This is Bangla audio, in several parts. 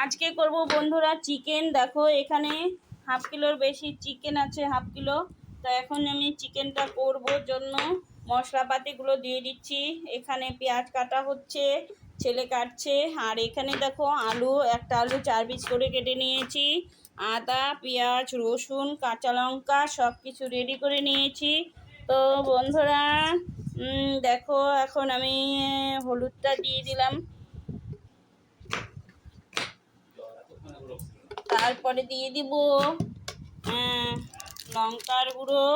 আজকে করব বন্ধুরা চিকেন। দেখো, এখানে হাফ কিলোর বেশি চিকেন আছে, হাফ কিলো। তো এখন আমি চিকেনটা করব জন্য। মশলাপাতিগুলো দিয়ে দিচ্ছি। এখানে পেঁয়াজ কাটা হচ্ছে, ছেলে কাটছে। আর এখানে দেখো, আলু, একটা আলু চার পিস করে কেটে নিয়েছি। আদা, পেঁয়াজ, রসুন, কাঁচা লঙ্কা সব কিছু রেডি করে নিয়েছি। তো বন্ধুরা দেখো, এখন আমি হলুদটা দিয়ে দিলাম। তারপরে দিয়ে দিব লঙ্কার গুঁড়ো।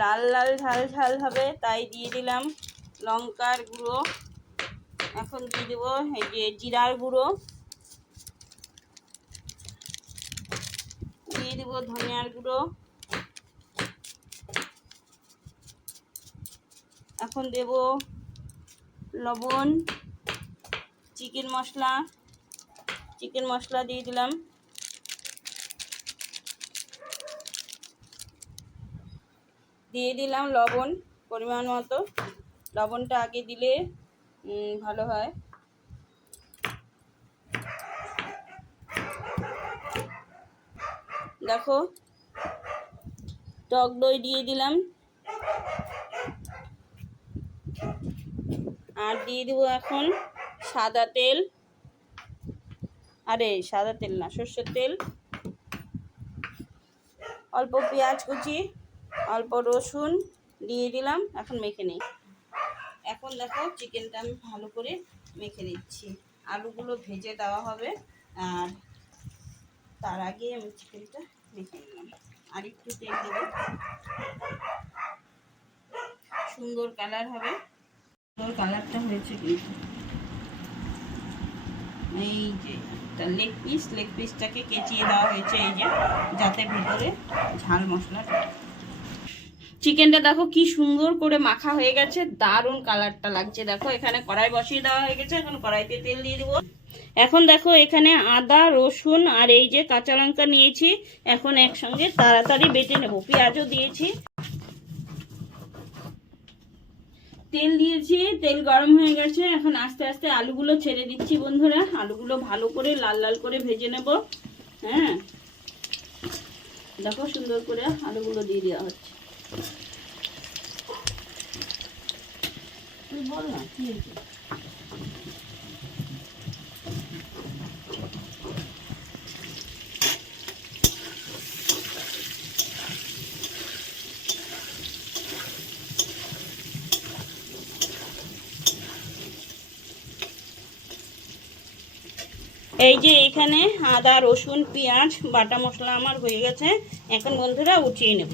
লাল লাল ঝাল ঝাল হবে, তাই দিয়ে দিলাম লঙ্কার গুঁড়ো। এখন দিয়ে দেবো এই যে জিরার গুঁড়ো। দিয়ে দেবো ধনিয়ার গুঁড়ো। এখন দেব লবণ, চিকেন মশলা চিকেন মশলা দিয়ে দিলাম। দিয়ে দিলাম লবণ পরিমাণ মতো। লবণটা আগে দিলে ভালো হয়। দেখো, টক দই দিয়ে দিলাম। আর দিয়ে দেবো এখন সাদা তেল। আরে, সাদা তেল না, সর্ষের তেল। অল্প পেঁয়াজ কুচি, অল্প রসুন দিয়ে দিলাম, এখন মেখে নিই। এখন দেখো চিকেনটা আমি ভালো করে মেখে নিচ্ছি। আলুগুলো ভেজে দেওয়া হবে, আর তার আগে আমি চিকেনটা মেখে নিলাম। আর একটু তেল দেবো। সুন্দর কালার হবে। সুন্দর কালারটা হয়েছে কিন্তু এই যে লেগ পিস লেগ পিসটাকে কেচিয়ে দেওয়া হয়েছে এই যে, যাতে ভেতরে ঝাল মশলা চিকেনটা দেখো কি সুন্দর করে মাখা হয়ে গেছে, দারুণ কালারটা লাগছে। দেখো, এখানে কড়াই বসিয়ে দেওয়া হয়ে গেছে, এখন কড়াইতে তেল দিয়ে দেবো। এখন দেখো, এখানে আদা, রসুন আর এই যে কাঁচা লঙ্কা নিয়েছি, এখন একসঙ্গে তাড়াতাড়ি বেটে নেব। পেঁয়াজও দিয়েছি। তেল দিয়েছি, তেল গরম হয়ে গেছে। এখন আস্তে আস্তে আলুগুলো ছেড়ে দিচ্ছি বন্ধুরা। আলুগুলো ভালো করে লাল লাল করে ভেজে নেব। হ্যাঁ। দেখো সুন্দর করে আলুগুলো দিয়ে দেওয়া হচ্ছে। বল না, কি এই যে এখানে আদা, রসুন, পেঁয়াজ, বাটা মশলা আমার হয়ে গেছে। এখন বন্ধুরা উঠিয়ে নেব।